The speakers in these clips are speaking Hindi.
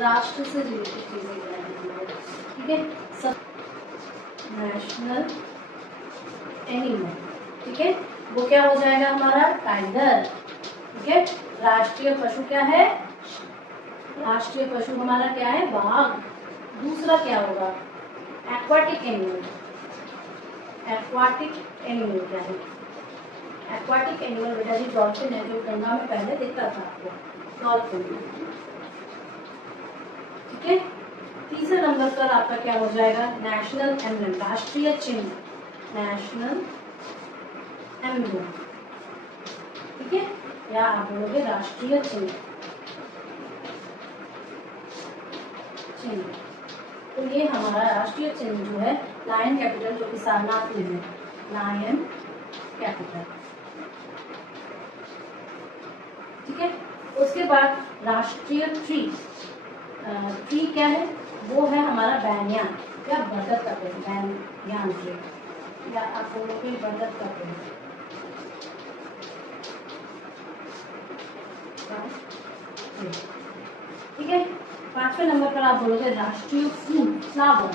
राष्ट्र से रिलेटेड चीजें, ठीक है। सब नेशनल एनिमल, ठीक है, वो क्या हो जाएगा हमारा टाइगर, ठीक है। राष्ट्रीय पशु क्या है, राष्ट्रीय पशु हमारा क्या है बाघ। दूसरा क्या होगा एक्वाटिक एनिमल, एक्वाटिक एनिमल क्या है, एक्वाटिक एनिमल बेटा जी डॉल्फिन है, जो गंगा में पहले दिखता था आपको, डॉल्फिन, ठीक है। तीसरे नंबर पर आपका क्या हो जाएगा नेशनल एम्ब्लम, राष्ट्रीय चिन्ह, नेशनल एम्ब्लम, ठीक है, या आप बोलोगे राष्ट्रीय चिन्ह, चिन्ह। तो ये हमारा राष्ट्रीय चिन्ह जो है लायन कैपिटल, जो कि सारनाथ में है, लायन कैपिटल, ठीक है। उसके बाद राष्ट्रीय ट्री, ट्री क्या है, वो है हमारा बैंयान या बरगद का पेड़, बैंयान ट्री, या आप बोलोगे बरगद का पेड़, ठीक है। पांचवें नंबर पर आप बोलोगे राष्ट्रीय फूल, फ्लावर,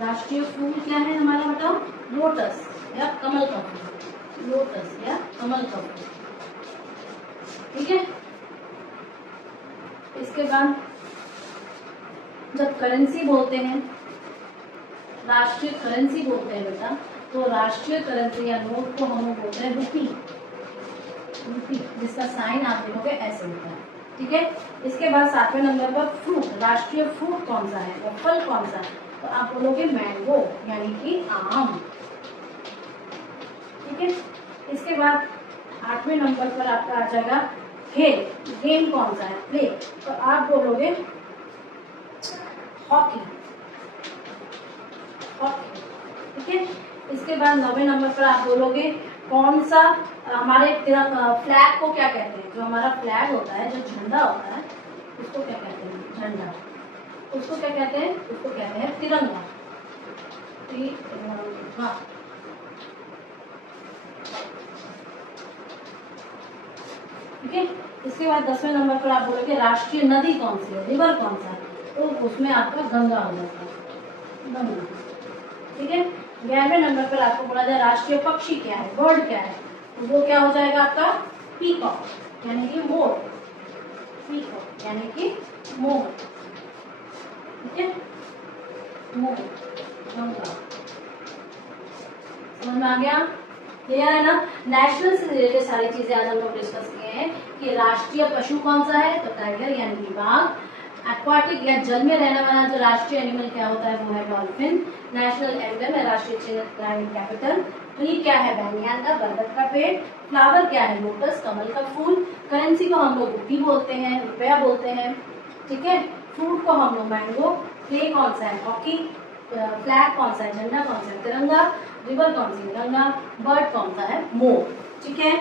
राष्ट्रीय फूल क्या है हमारा बताओ, लोटस या कमल का फूल, लोटस या कमल का फूल, ठीक है। इसके बाद जब करेंसी बोलते हैं, राष्ट्रीय करेंसी बोलते हैं बेटा, तो राष्ट्रीय करेंसी या नोट को हम बोलते हैं रुपी, रुपी, जिसका साइन आप देखोगे ऐसे होता है, ठीक है। इसके बाद सातवें नंबर पर फ्रूट, राष्ट्रीय फ्रूट कौन सा है या फल कौन सा है, तो आप बोलोगे मैंगो यानी कि आम, ठीक है। इसके बाद आठवें नंबर पर आपका आ जाएगा खेल, गेम कौन सा है प्ले, तो आप बोलोगे हॉकी, हॉकी, ठीक है। इसके बाद 9वें नंबर पर आप बोलोगे कौन सा हमारे फ्लैग को क्या कहते हैं, जो हमारा फ्लैग होता है, जो झंडा होता है, उसको क्या कहते हैं, झंडा, उसको क्या कहते हैं, उसको कहते हैं तिरंगा, तिरंगा, ठीक है। इसके बाद 10वें नंबर पर आप बोलोगे राष्ट्रीय नदी कौन सी है, रिवर कौन सा है, तो उसमें आपका गंगा हो जाता है, गंगा, ठीक है। 11वें नंबर पर आपको बोला जाए राष्ट्रीय पक्षी क्या है, बर्ड क्या है, तो वो क्या हो जाएगा आपका पीकॉक यानी कि मोर, पीकॉक यानी कि मोर, ठीक है, मोर, गंगा, समझ में आ गया, क्लियर है ना। नेशनल से रिलेटेड सारी चीजें आज हम लोग डिस्कस किए हैं कि राष्ट्रीय पशु कौन सा है, तो टाइगर यानी कि बाघ, एक्वाटिक या जल में रहने वाला जो राष्ट्रीय एनिमल क्या होता है वो है डॉल्फिन, नेशनल एम्ब्लम है राष्ट्रीय चिन्ह लायन कैपिटल, ट्री क्या है बैंयान का बरगद का पेड़, फ्लावर क्या है लोटस कमल का फूल, करेंसी को हम लोग रुपी बोलते हैं, रुपया बोलते हैं, ठीक है। फ्रूट को हम लोग मैंगो, प्ले कौन सा है हॉकी, फ्लैग कौन सा है झंडा, कौन सा है तिरंगा, रिवर कौन सी है गंगा, बर्ड कौन सा है मोर, ठीक है।